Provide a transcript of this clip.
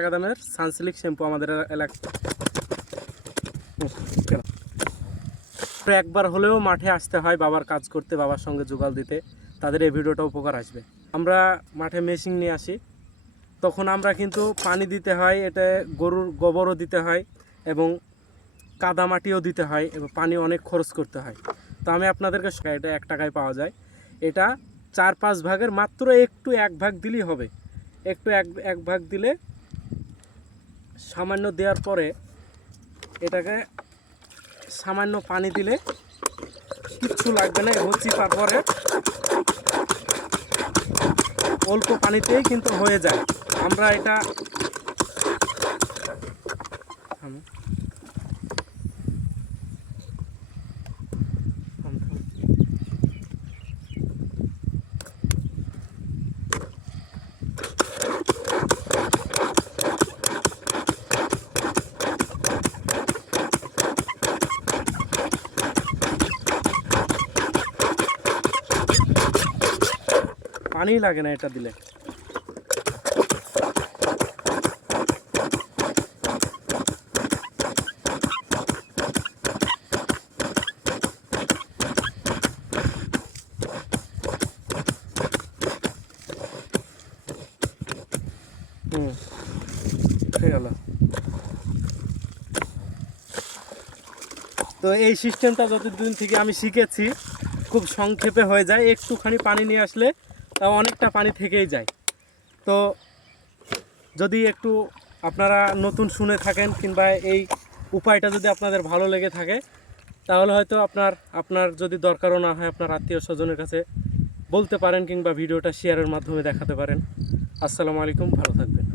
টাকা দামের Sunsilk shampoo আমাদের এলাকা। একবার হলেও মাঠে আসতে হয় বাবার কাজ করতে, বাবার সঙ্গে জোগাল দিতে, তাদের এই ভিডিওটা উপকার আসবে। আমরা মাঠে মেশিন নিয়ে আসি, তখন আমরা কিন্তু পানি দিতে হয়, এটা গরুর গোবরও দিতে হয় এবং কাদা মাটিও দিতে হয় এবং পানি অনেক খরচ করতে হয়। তো আমি আপনাদেরকে এটা 1 টাকায় পাওয়া যায়। এটা 4-5 ভাগের মাত্র একটু 1 ভাগ দিলেই হবে। একটু এক ভাগ দিলে সামান্য দেওয়ার পরে এটাকে সামান্য পানি দিলে কিচ্ছু লাগবে না এবং চিপার পরে অল্প পানিতেই কিন্তু হয়ে যায়। আমরা এটা পানি লাগে না এটা দিলে। হয়ে গেল। তো এই সিস্টেমটা যতদিন থেকে আমি শিখেছি খুব সংক্ষেপে হয়ে যায়, একটুখানি পানি নিয়ে আসলে তাও অনেকটা পানি থেকেই যায়। তো যদি একটু আপনারা নতুন শুনে থাকেন কিংবা এই উপায়টা যদি আপনাদের ভালো লেগে থাকে, তাহলে হয়তো আপনার যদি দরকারও না হয় আপনার আত্মীয় স্বজনের কাছে বলতে পারেন কিংবা ভিডিওটা শেয়ারের মাধ্যমে দেখাতে পারেন। আসসালামু আলাইকুম, ভালো থাকবেন।